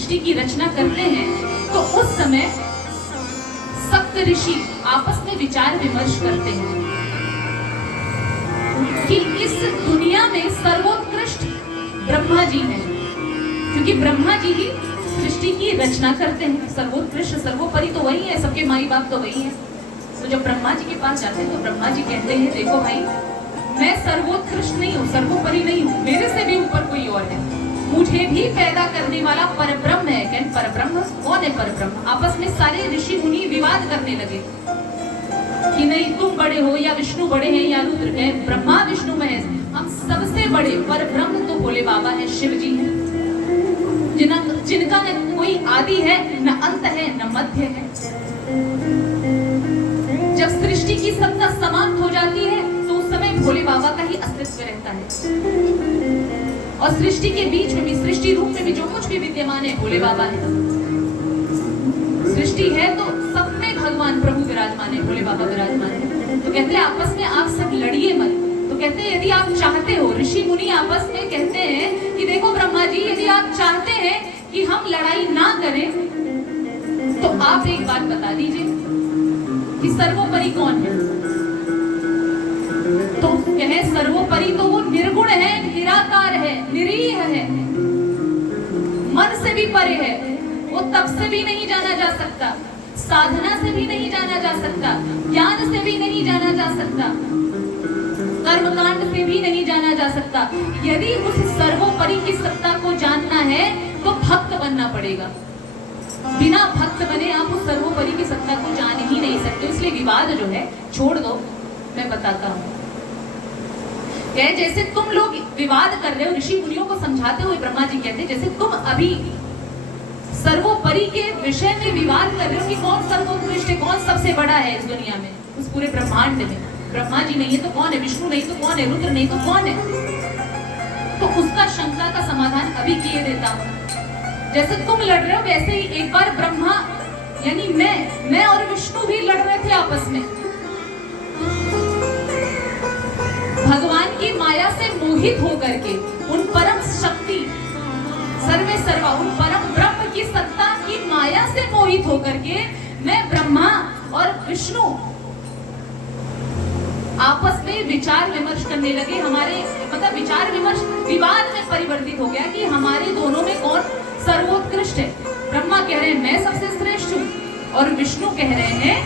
सृष्टि की रचना करते हैं तो उस समय सप्त ऋषि आपस में विचार विमर्श करते हैं कि इस दुनिया में सर्वोत्कृष्ट ब्रह्मा जी हैं, क्योंकि ब्रह्मा जी ही सृष्टि की रचना करते हैं। सर्वोत्कृष्ट सर्वोपरि तो वही है, सबके माई बाप तो वही है। तो जब ब्रह्मा जी के पास जाते हैं तो ब्रह्मा जी कहते हैं, देखो भाई, मैं सर्वोत्कृष्ट नहीं हूँ, सर्वोपरि नहीं हूँ, मेरे से भी ऊपर कोई और है। मुझे भी पैदा करने वाला परब्रह्म है। कहते परब्रह्म कौन है? परब्रह्म। आपस में सारे ऋषि मुनि विवाद करने लगे कि नहीं, तुम बड़े हो या विष्णु बड़े हैं या रुद्र है। ब्रह्मा विष्णु महेश, हम सबसे बड़े परब्रह्म तो भोले बाबा है, शिव जी है, जिनका न कोई आदि है, न अंत है, न मध्य है। जब सृष्टि की सत्ता समाप्त हो जाती है तो उस समय भोले बाबा का ही अस्तित्व रहता है, और सृष्टि के बीच में भी, सृष्टि रूप में भी जो कुछ भी विद्यमान है भोले बाबा है। सृष्टि है तो सब में भगवान प्रभु विराजमान है, भोले बाबा विराजमान है। तो कहते हैं आपस में आप सब लड़िए मत। तो कहते हैं यदि आप चाहते हो, ऋषि मुनि आपस में कहते हैं कि देखो ब्रह्मा जी, यदि आप चाहते हैं कि हम लड़ाई ना करें तो आप एक बात बता दीजिए कि सर्वोपरि कौन है। तो कहे सर्वोपरि तो वो निर्गुण है, निराकार है, निरीह है, मन से भी परे है, वो तप से भी नहीं जाना जा सकता, साधना से भी नहीं जाना जा सकता, ज्ञान से भी नहीं जाना जा सकता, कर्मकांड से भी नहीं जाना जा सकता। यदि उस सर्वोपरि की सत्ता को जानना है तो भक्त बनना पड़ेगा। बिना भक्त बने आप उस सर्वोपरि की सत्ता को जान ही नहीं सकते। इसलिए विवाद जो है छोड़ दो, मैं बताता हूँ। जैसे तुम लोग विवाद कर रहे हो, ऋषि मुनियों को समझाते हुए ब्रह्मा जी कहते हैं, जैसे तुम अभी सर्वोपरि के विषय में विवाद कर रहे हो कि कौन सर्वोत्कृष्ट है, कौन सबसे बड़ा है इस दुनिया में, उस पूरे ब्रह्मांड में। ब्रह्मा जी नहीं है तो कौन है? विष्णु नहीं तो कौन है? रुद्र नहीं तो कौन है? तो उसका शंका का समाधान अभी किए देता हूं। जैसे तुम लड़ रहे हो वैसे ही एक बार ब्रह्मा यानी मैं और विष्णु भी लड़ रहे थे आपस में। भगवान की माया से मोहित होकर के उन परम शक्ति सर्वे सर्वा, उन परम ब्रह्म की सत्ता की माया से मोहित होकर के मैं ब्रह्मा और विष्णु आपस में विचार विमर्श करने लगे। हमारे मतलब विचार विमर्श विवाद में परिवर्तित हो गया कि हमारे दोनों में कौन सर्वोत्कृष्ट है। ब्रह्मा कह रहे हैं मैं सबसे श्रेष्ठ हूँ, और विष्णु कह रहे हैं